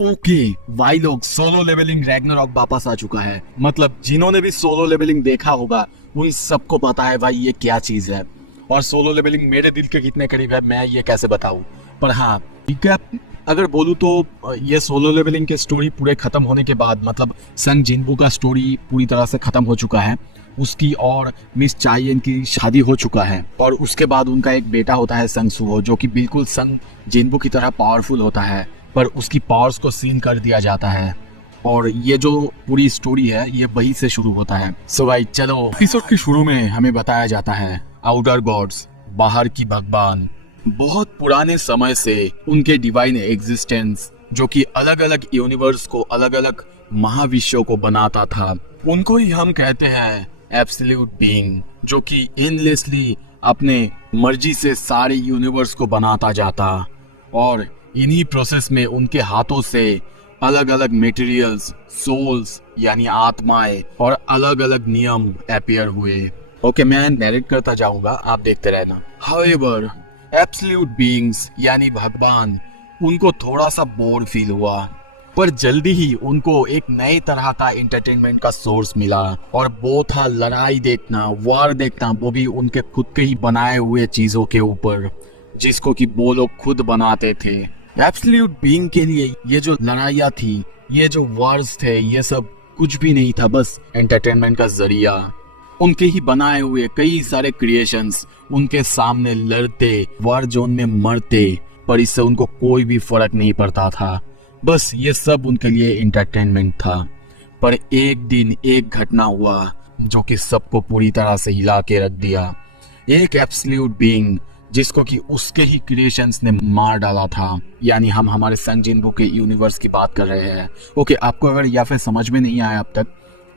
Okay भाई लोग, solo levelling Ragnarok वापस आ चुका है। मतलब जिन्होंने भी सोलो लेवलिंग देखा होगा उन सबको पता है भाई ये क्या चीज है। और सोलो लेवलिंग मेरे दिल के कितने करीब है मैं ये कैसे बताऊं। पर हाँ ठीक है, अगर बोलूँ तो ये सोलो लेवलिंग के स्टोरी पूरे खत्म होने के बाद, मतलब संग जिनबू का स्टोरी पूरी तरह से खत्म हो चुका है उसकी, और मिस चाइयन की शादी हो चुका है। और उसके बाद उनका एक बेटा होता है संग सुहो, जो कि बिल्कुल संग जिनबू की तरह पावरफुल होता है, पर उसकी पावर्स को सील कर दिया जाता है। और ये जो पूरी स्टोरी है ये वही से शुरू होता है। सो भाई चलो, एपिसोड के शुरू में हमें बताया जाता है आउटर गॉड्स, बाहर की भगवान, बहुत पुराने समय से उनके डिवाइन एग्जिस्टेंस जो कि अलग अलग यूनिवर्स को, अलग अलग महाविश्वों को बनाता था, उनको ही हम कहते हैं एब्सोल्यूट बीइंग, जो कि इनलेसली अपने मर्जी से सारे यूनिवर्स को बनाता जाता। और इन्हीं प्रोसेस में उनके हाथों से अलग अलग मटेरियल्स, सोल्स यानी आत्माएं और अलग अलग नियम अपीयर हुए। ओके मैं नैरेट करता जाऊंगा, आप देखते रहना। हाउएवर एब्सोल्यूट बीइंग्स यानी भगवान, उनको थोड़ा सा बोर फील हुआ, पर जल्दी ही उनको एक नए तरह का एंटरटेनमेंट का सोर्स मिला, और वो था लड़ाई देखना, वार देखना, वो भी उनके खुद के ही बनाए हुए चीजों के ऊपर, जिसको कि वो लोग खुद बनाते थे। एब्सोल्यूट बीइंग के लिए ये जो लड़ाइयाँ थी, ये जो वार्स थे, ये सब कुछ भी नहीं था, बस एंटरटेनमेंट का जरिया। उनके ही बनाए हुए कई सारे क्रिएशंस उनके सामने लड़ते, वार जोन में मरते, पर इससे उनको कोई भी फर्क नहीं पड़ता था। बस ये सब उनके लिए एंटरटेनमेंट था। पर एक दिन एक घटना हुआ जो कि सबको पूरी तरह से हिला के रख दिया। एक एब्सोल्यूट बीइंग जिसको कि उसके ही क्रिएशंस ने मार डाला था, यानी हम हमारे संग जिनबू के यूनिवर्स की बात कर रहे हैं। ओके, आपको अगर या फिर समझ में नहीं आया अब तक,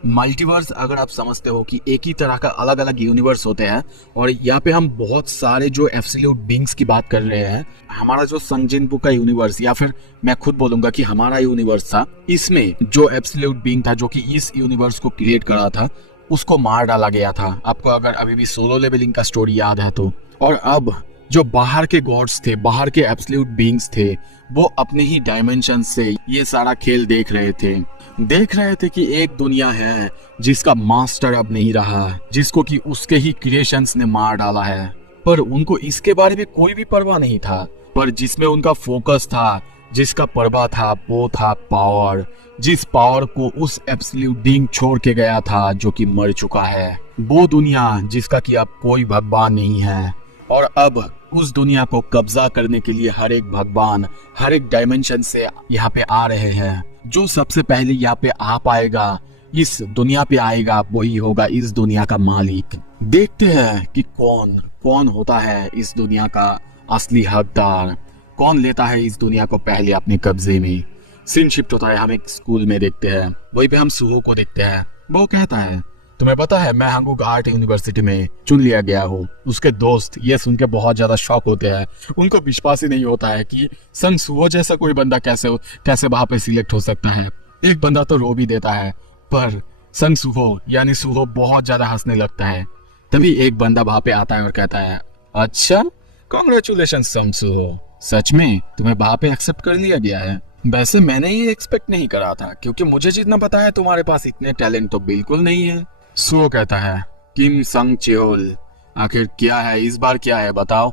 मल्टीवर्स अगर आप समझते हो कि एक ही तरह का अलग अलग यूनिवर्स होते हैं, और यहाँ पे हम बहुत सारे जो एब्सोल्यूट बीइंग्स की बात कर रहे हैं। हमारा जो संग जिनबू का यूनिवर्स, या फिर मैं खुद बोलूंगा कि हमारा यूनिवर्स था, इसमें जो एब्सोल्यूट बीइंग था जो कि इस यूनिवर्स को क्रिएट करा था, उसको मार डाला गया था। आपको अगर अभी भी सोलो लेवलिंग का स्टोरी याद है तो। और अब जो बाहर के गॉड्स थे, बाहर के एब्सोल्यूट बीइंग्स थे, वो अपने ही डायमेंशन से ये सारा खेल देख रहे थे कि एक दुनिया है जिसका मास्टर अब नहीं रहा, जिसको कि उसके ही क्रिएशंस ने मार डाला है। पर उनको इसके बारे में कोई भी परवाह नहीं था, पर जिसमें उनका फोकस था, जिसका परवाह था, वो था पावर। जिस पावर को उस एब्सोल्यूट बीइंग छोड़ के गया था जो कि मर चुका है, वो दुनिया जिसका कि अब कोई भगवान नहीं है। और अब उस दुनिया को कब्जा करने के लिए हर एक भगवान हर एक डायमेंशन से यहाँ पे आ रहे हैं। जो सबसे पहले यहाँ पे आ पाएगा, इस दुनिया पे आएगा, वही होगा इस दुनिया का मालिक। देखते हैं कि कौन कौन होता है इस दुनिया का असली हकदार, कौन लेता है इस दुनिया को पहले अपने कब्जे में। सीन शिफ्ट होता है, हम एक स्कूल में देखते हैं, वहीं पे हम सुहो को देखते हैं। वो कहता है, तुम्हें पता है मैं हांगुक आर्ट यूनिवर्सिटी में चुन लिया गया हूँ। उसके दोस्त ये सुन के बहुत ज्यादा शॉक होते हैं, उनको विश्वास ही नहीं होता है कि संग सुहो जैसा कोई बंदा कैसे वहां पे सिलेक्ट हो सकता है। एक बंदा तो रो भी देता है, पर संग सुहो यानी सुहो बहुत ज्यादा हंसने लगता है। तभी एक बंदा वहां पे आता है और कहता है, अच्छा कॉन्ग्रेचुलेशन संग सुहो, सच में तुम्हें वहां पे एक्सेप्ट कर लिया गया है। वैसे मैंने ये एक्सपेक्ट नहीं करा था, क्योंकि मुझे जितना पता है तुम्हारे पास इतने टैलेंट तो बिल्कुल नहीं है। सुहो कहता है, किम संग चेओल, आखिर क्या है इस बार, क्या है बताओ।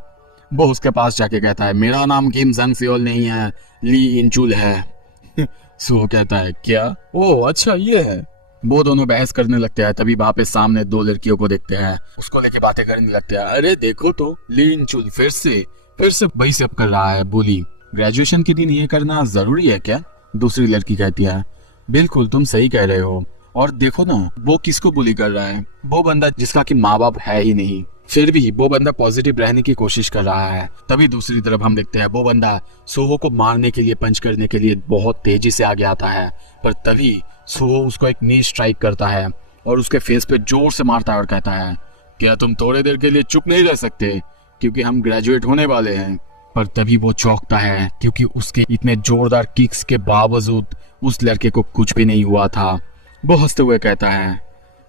वो उसके पास जाके कहता है, मेरा नाम किम संग चेओल नहीं है, ली इंचुल है। सुहो कहता है, क्या? ओह अच्छा ये है। वो दोनों बहस करने लगते हैं। तभी वहां पे सामने दो लड़कियों को देखते हैं, उसको लेके बातें करने लगते हैं। अरे देखो तो ली इंचुल फिर से वही सब कर रहा है। बोली, ग्रेजुएशन के दिन ये करना जरूरी है क्या? दूसरी लड़की कहती है, बिल्कुल तुम सही कह रहे हो। और देखो ना वो किसको बुली कर रहा है, वो बंदा जिसका कि माँ बाप है ही नहीं, फिर भी वो बंदा पॉजिटिव रहने की कोशिश कर रहा है। तभी दूसरी तरफ हम देखते हैं वो बंदा सोहो को मारने के लिए, पंच करने के लिए बहुत तेजी से आगे आता है, पर तभी सोहो उसको एक नी स्ट्राइक करता है और उसके फेस पे जोर से मारता है और कहता है, क्या तुम थोड़ी देर के लिए चुप नहीं रह सकते, क्योंकि हम ग्रेजुएट होने वाले हैं। पर तभी वो चौंकता है, क्योंकि उसके इतने जोरदार किक्स के बावजूद उस लड़के को कुछ भी नहीं हुआ था। वो हंसते हुए कहता है,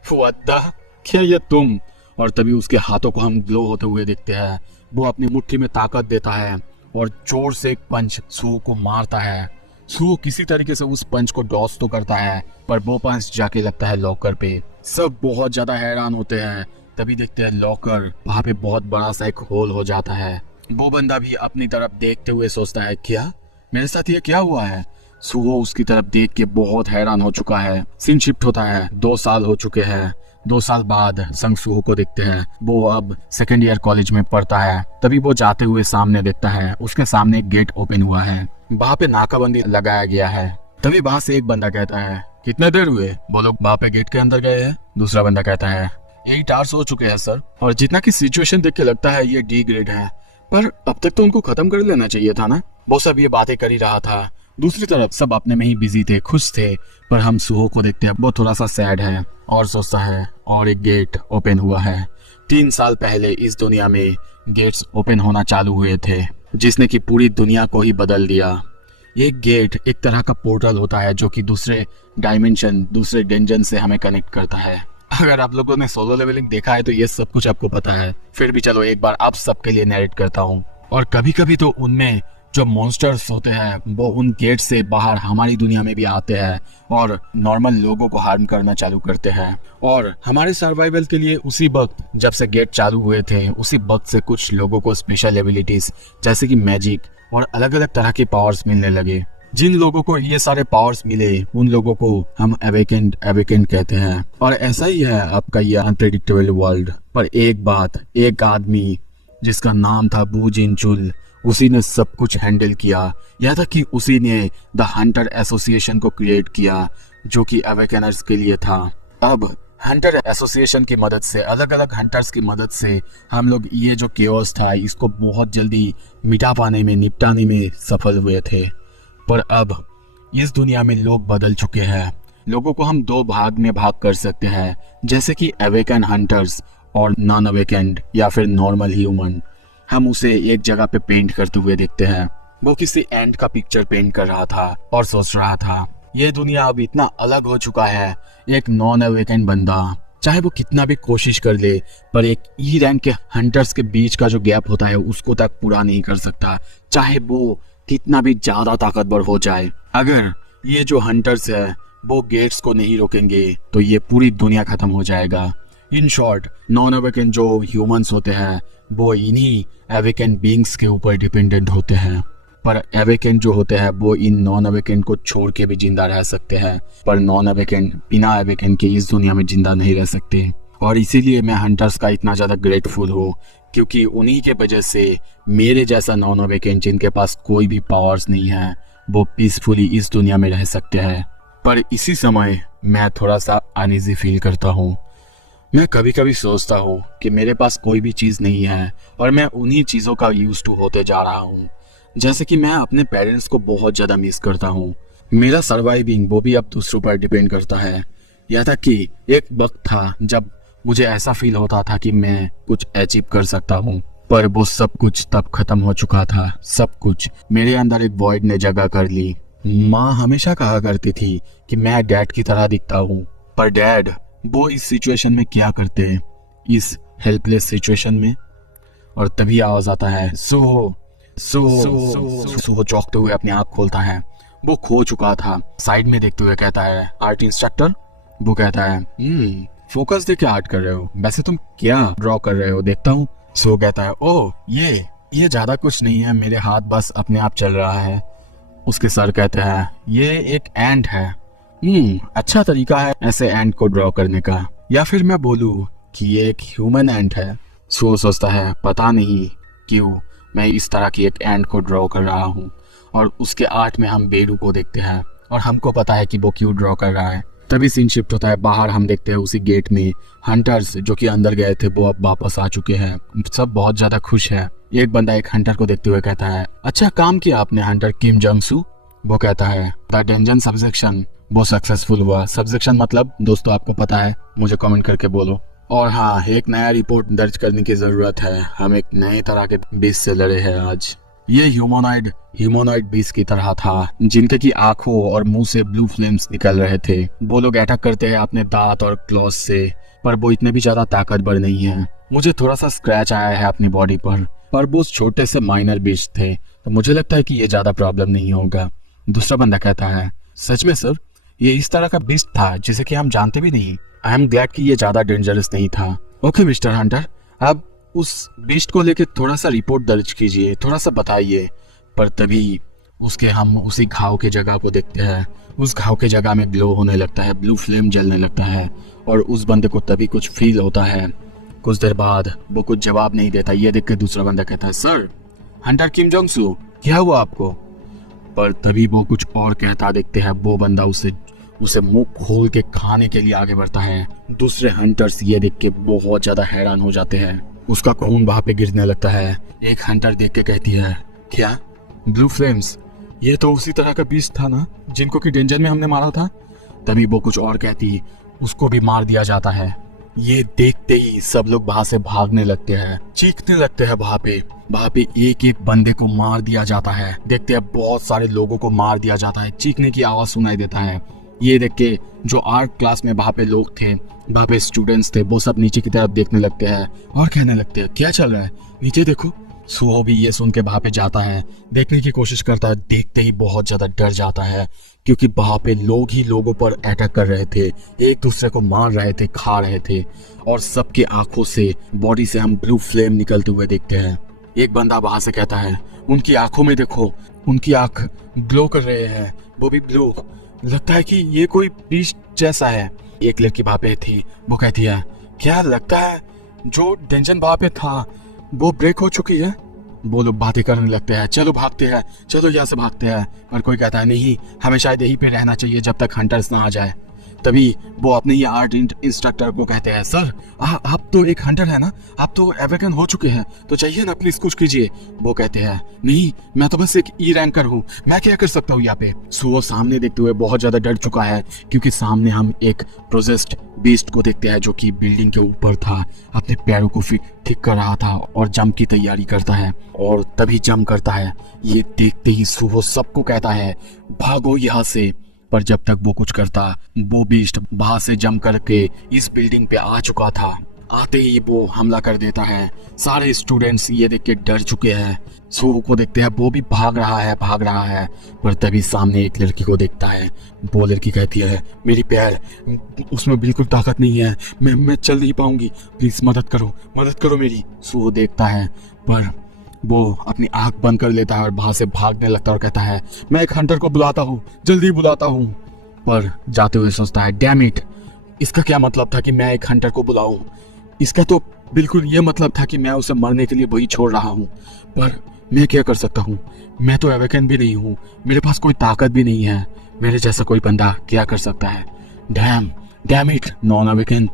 फुअद्दा क्या ये तुम? और तभी उसके हाथों को हम ग्लो होते हुए देखते हैं। वो अपनी मुट्ठी में ताकत देता है और जोर से एक पंच सुहो को मारता है। सुहो किसी तरीके से उस पंच को डॉस तो करता है, पर वो पंच जाके लगता है लॉकर पे। सब बहुत ज्यादा हैरान होते हैं। तभी देखते हैं लॉकर वहां पे बहुत बड़ा सा एक होल हो जाता है। वो बंदा भी अपनी तरफ देखते हुए सोचता है, क्या मेरे साथ ये क्या हुआ है। सुहो उसकी तरफ देख के बहुत हैरान हो चुका है। सीन शिफ्ट होता है, 2 साल हो चुके हैं। 2 साल बाद संग सुहो को देखते हैं। वो अब सेकेंड ईयर कॉलेज में पढ़ता है। तभी वो जाते हुए सामने देखता है, उसके सामने एक गेट ओपन हुआ है। वहां पे नाकाबंदी लगाया गया है। तभी वहां से एक बंदा कहता है, कितने देर हुए वो लोग वहां पे गेट के अंदर गए हैं। दूसरा बंदा कहता है, 8 आवर्स हो चुके हैं सर। और जितना की सिचुएशन देख के लगता है ये डी ग्रेड है, पर अब तक तो उनको खत्म कर लेना चाहिए था ना। वो सब ये बातें कर ही रहा था। दूसरी तरफ सब अपने में ही बिजी थे, खुश थे। पर हम सुहो को देखते हैं, वो थोड़ा सा सैड है और सोचता है, और एक गेट ओपन हुआ है। 3 साल पहले इस दुनिया में गेट्स ओपन होना चालू हुए थे, जिसने कि पूरी दुनिया को ही बदल दिया। एक गेट एक तरह का पोर्टल होता है जो कि दूसरे डायमेंशन, दूसरे डेंजन से हमें कनेक्ट करता है। अगर आप लोगों ने सोलो लेवलिंग देखा है तो ये सब कुछ आपको पता है। फिर भी चलो एक बार आप सबके लिए नरेट करता हूँ। और कभी कभी तो उनमें जो मॉन्स्टर्स होते हैं वो उन गेट से बाहर हमारी दुनिया में भी आते हैं और नॉर्मल लोगों को हार्म करना चालू करते हैं। और हमारे सर्वाइवल के लिए उसी वक्त जब से गेट चालू हुए थे, उसी वक्त से कुछ लोगों को स्पेशल एबिलिटीज जैसे कि मैजिक और अलग अलग तरह के पावर्स मिलने लगे। जिन लोगों को ये सारे पावर्स मिले उन लोगों को हम एवेकेंड कहते हैं। और ऐसा ही है आपका ये अनप्रेडिक्टेबल वर्ल्ड। पर एक बात, एक आदमी जिसका नाम था बू जिन चुल, उसी ने सब कुछ हैंडल किया। यह था कि उसी ने द हंटर एसोसिएशन को क्रिएट किया जो कि अवेकनर्स के लिए था। अब हंटर एसोसिएशन की मदद से, अलग अलग हंटर्स की मदद से हम लोग ये जो केओस था इसको बहुत जल्दी मिटा पाने में, निपटाने में सफल हुए थे। पर अब इस दुनिया में लोग बदल चुके हैं। लोगों को हम 2 भाग में भाग कर सकते हैं, जैसे कि अवेकन हंटर्स और नॉन अवेकेंड या फिर नॉर्मल ह्यूमन। हम उसे एक जगह पे पेंट करते हुए देखते हैं। वो किसी एंड का पिक्चर पेंट कर रहा था और सोच रहा था, ये दुनिया अब इतना अलग हो चुका है। एक नॉन अवेकेंड बंदा चाहे वो कितना भी कोशिश कर ले, पर एक ई रैंक के हंटर्स के बीच का जो गैप होता है उसको तक पूरा नहीं कर सकता, चाहे वो कितना भी ज्यादा ताकतवर हो जाए। अगर ये जो हंटर्स है वो गेट्स को नहीं रोकेंगे तो ये पूरी दुनिया खत्म हो जाएगा। इन शॉर्ट, नॉन अवेकेंड जो ह्यूमंस होते हैं वो इन्हीं अवेकेंड बीइंग्स के ऊपर डिपेंडेंट होते हैं। पर अवेकेंड जो होते हैं वो इन नॉन अवेकेंड को छोड़ के भी जिंदा रह सकते हैं, पर नॉन अवेकेंड बिना अवेकेंड के इस दुनिया में जिंदा नहीं रह सकते। और इसीलिए मैं हंटर्स का इतना ज़्यादा ग्रेटफुल हूँ, क्योंकि उन्हीं के वजह से मेरे जैसा नॉन अवेकेंड जिनके पास कोई भी पावर्स नहीं है वो पीसफुली इस दुनिया में रह सकते हैं। पर इसी समय मैं थोड़ा सा अनईजी फील करता हूँ। मैं कभी कभी सोचता हूँ कि मेरे पास कोई भी चीज़ नहीं है और मैं उन्हीं चीज़ों का यूज टू होते जा रहा हूँ। जैसे कि मैं अपने पेरेंट्स को बहुत ज़्यादा मिस करता हूँ। मेरा सर्वाइविंग वो भी अब दूसरों पर डिपेंड करता है। यह था कि एक वक्त था जब मुझे ऐसा फील होता था कि मैं कुछ अचीव कर सकता हूँ, पर वो सब कुछ तब खत्म हो चुका था। सब कुछ मेरे अंदर एक वॉइड ने जगह कर ली। माँ हमेशा कहा करती थी कि मैं डैड की तरह दिखता हूँ, पर डैड वो इस सिचुएशन में क्या करते हैं, इस हेल्पलेस सिचुएशन में। और तभी आवाज आता है, सो चौंकते हुए अपनी आंख खोलता है। वो खो चुका था। साइड में देखते हुए कहता है, आर्ट इंस्ट्रक्टर। वो कहता है, फोकस देके आर्ट कर रहे हो, वैसे तुम क्या ड्रॉ कर रहे हो, देखता हूँ। सो कहता है, ओह ये ज्यादा कुछ नहीं है, मेरे हाथ बस अपने आप चल रहा है। उसके सर कहते हैं, ये एक एंट है। अच्छा तरीका है ऐसे एंट को ड्रॉ करने का, या फिर मैं बोलूँ कि ये एक ह्यूमन एंट है। सो सोचता है, पता नहीं क्यों मैं इस तरह की एक एंट को ड्रॉ कर रहा हूँ। और उसके आर्ट में हम बेडू को देखते हैं और हमको पता है कि वो क्यों ड्रॉ कर रहा है। तभी सीन शिफ्ट होता है, बाहर हम देखते हैं उसी गेट में हंटर्स जो कि अंदर गए थे वो अब वापस आ चुके हैं। सब बहुत ज्यादा खुश है। एक बंदा एक हंटर को देखते हुए कहता है, अच्छा काम किया आपने हंटर किम जंग सू। वो कहता है, द डेंजन सबसेक्शन वो सक्सेसफुल हुआ। सबसेक्शन मतलब दोस्तों आपको पता है, मुझे कमेंट करके बोलो। और हाँ, एक नया रिपोर्ट दर्ज करने की जरूरत है। हम एक नए तरह के बीस से लड़े हैं आज। ये ह्यूमनॉइड बीस की तरह था, जिनके की आंखों और मुंह से ब्लू फ्लेम्स निकल रहे थे। वो लोग अटैक करते हैं अपने दांत और क्लॉज से, पर वो इतने भी ज्यादा ताकतवर नहीं है। मुझे थोड़ा सा स्क्रैच आया है अपनी बॉडी पर वो छोटे से माइनर बीस्ट थे, तो मुझे लगता है कि ये ज्यादा प्रॉब्लम नहीं होगा। दूसरा बंदा कहता है, सच में सर, ये इस तरह का बीस्ट था जिसे कि हम जानते भी नहीं। आई एम ग्लैड कि ये ज्यादा डेंजरस नहीं था। ओके मिस्टर हंटर, आप उस बीस्ट को लेकर थोड़ा सा रिपोर्ट दर्ज कीजिए, थोड़ा सा बताइए। पर तभी हम उसी घाव के जगह को देखते हैं। उस घाव के जगह में ग्लो होने लगता है, ब्लू फ्लेम जलने लगता है और उस बंदे को तभी कुछ फील होता है। कुछ देर बाद वो कुछ जवाब नहीं देता। ये देख के दूसरा बंदा कहता है, सर, हंटर किम जोंग सू, क्या हुआ आपको? पर तभी वो कुछ और कहता देखते हैं। वो बंदा उसे मुंह खोल के खाने के लिए आगे बढ़ता है। दूसरे हंटर्स ये देख के बहुत ज्यादा हैरान हो जाते हैं। उसका खून वहां पे गिरने लगता है। एक हंटर देख के कहती है, क्या ब्लू फ्लेम्स? ये तो उसी तरह का बीस्ट था ना जिनको कि डेंजर में हमने मारा था। तभी वो कुछ और कहती, उसको भी मार दिया जाता है। ये देखते ही सब लोग वहां से भागने लगते हैं, चीखने लगते हैं। वहां पे एक एक बंदे को मार दिया जाता है। देखते हैं बहुत सारे लोगों को मार दिया जाता है, चीखने की आवाज सुनाई देता है। ये देख के जो आर्ट क्लास में वहां पे लोग थे, वहां पे स्टूडेंट्स थे, वो सब नीचे की तरफ देखने लगते हैं और कहने लगते हैं, क्या चल रहा है, नीचे देखो। सुहो भी ये सुन के वहां पे जाता है, देखने की कोशिश करता है। देखते ही बहुत ज्यादा डर जाता है क्योंकि वहां पे लोग ही लोगों पर अटैक कर रहे थे, एक दूसरे को मार रहे थे, खा रहे थे और सबके आंखों से, बॉडी से हम ब्लू फ्लेम निकलते हुए देखते हैं। एक बंदा वहां से कहता है, उनकी आंखों में देखो, उनकी आंख ग्लो कर रहे हैं, वो भी ब्लू, लगता है कि ये कोई बीस्ट जैसा है। एक लड़की वहां पे थी, वो कहती है, क्या लगता है जो डेंजन वहां पे था वो ब्रेक हो चुकी है। वो लोग बातें करने लगते हैं, चलो भागते हैं, चलो यहाँ से भागते हैं। पर कोई कहता है, नहीं, हमें शायद यहीं पे रहना चाहिए जब तक हंटर्स ना आ जाए। तभी वो अपने ही आर्ट इंस्ट्रक्टर को कहते हैं, सर, आप तो एक हंटर है ना, आप तो एवेकन हो चुके हैं, तो चाहिए ना, प्लीज कुछ कीजिए। वो कहते हैं, नहीं, मैं तो बस एक ई रैंकर हूँ, मैं क्या कर सकता हूँ यहाँ पे। सो वो सामने देखते हुए बहुत ज्यादा डर चुका है क्योंकि सामने हम एक प्रोजेस्ड बीस्ट को देखते हैं जो कि बिल्डिंग के ऊपर था, अपने पैरों को ठीक कर रहा था और जंप की तैयारी करता है और तभी जंप करता है। ये देखते ही सुबह सबको कहता है, भागो यहाँ से। पर जब तक वो कुछ करता, वो बीस्ट वहां से जंप करके इस बिल्डिंग पे आ चुका था। आते ही वो हमला कर देता है। सारे स्टूडेंट्स ये देख के डर चुके हैं। सो को देखते हैं, वो भी भाग रहा है। पर तभी सामने एक लड़की को देखता है। वो लड़की कहती है, मेरी पैर, उसमें बिल्कुल ताकत नहीं है, मैं चल नहीं पाऊंगी, प्लीज मदद करो मेरी। सो देखता है पर वो अपनी आंख बंद कर लेता है और वहां से भागने लगता है और कहता है, मैं एक हंटर को बुलाता हूँ, जल्दी बुलाता हूँ। पर जाते हुए सोचता है, डैम इट, इसका क्या मतलब था कि मैं एक हंटर को बुलाऊं? इसका तो बिल्कुल ये मतलब था कि मैं उसे मरने के लिए वही छोड़ रहा हूँ। पर मैं क्या कर सकता हूँ, मैं तो एवेकन भी नहीं हूँ, मेरे पास कोई ताकत भी नहीं है, मेरे जैसा कोई बंदा क्या कर सकता है। Damn it, non awaken.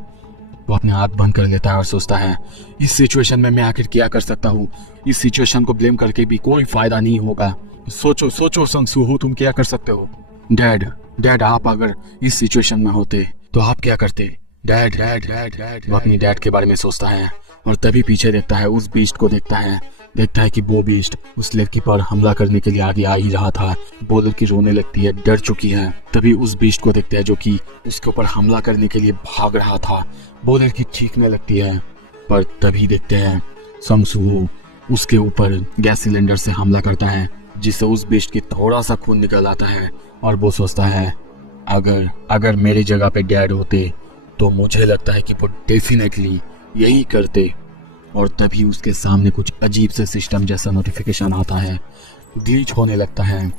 वो अपने हाथ बंद कर लेता है और सोचता है, इस सिचुएशन में मैं आखिर क्या कर सकता हूँ, इस सिचुएशन को ब्लेम करके भी कोई फायदा नहीं होगा। सोचो संगसू, तुम क्या कर सकते हो? डैड, आप अगर इस सिचुएशन में होते तो आप क्या करते? डैड। वो अपनी डैड के बारे में सोचता है और तभी पीछे देखता है, उस बीस्ट को देखता है कि वो बीस्ट उस लड़की पर हमला करने के लिए आगे आ ही रहा था। वो लड़की रोने लगती है, डर चुकी है। तभी उस बीस्ट को देखते हैं जो कि उसके ऊपर हमला करने के लिए भाग रहा था। वो लड़की चीखने लगती है। पर तभी देखते हैं संगसू उसके ऊपर गैस सिलेंडर से हमला करता है, जिससे उस बीस्ट की थोड़ा सा खून निकल आता है। और वो सोचता है, अगर मेरी जगह पे डैड होते तो मुझे लगता है कि वो डेफिनेटली यही करते। और तभी उसके सामने कुछ अजीब से सिस्टम जैसा नोटिफिकेशन आता है, ग्लिच होने लगता है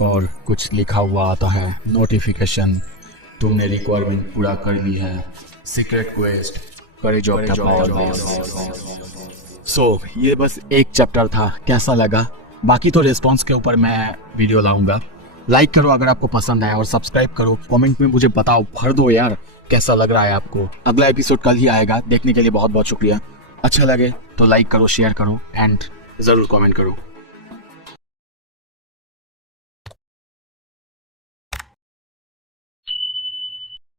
और कुछ लिखा हुआ आता है, नोटिफिकेशन, तुमने रिक्वायरमेंट पूरा कर ली है, secret quest, courage of the powerless. So ये बस एक चैप्टर था, कैसा लगा? बाकी तो रिस्पॉन्स के ऊपर मैं वीडियो लाऊंगा। लाइक करो अगर आपको पसंद आया और सब्सक्राइब करो, कमेंट में मुझे बताओ, भर दो यार, कैसा लग रहा है आपको। अगला एपिसोड कल ही आएगा, देखने के लिए बहुत बहुत शुक्रिया। अच्छा लगे तो लाइक करो, शेयर करो एंड जरूर कमेंट करो।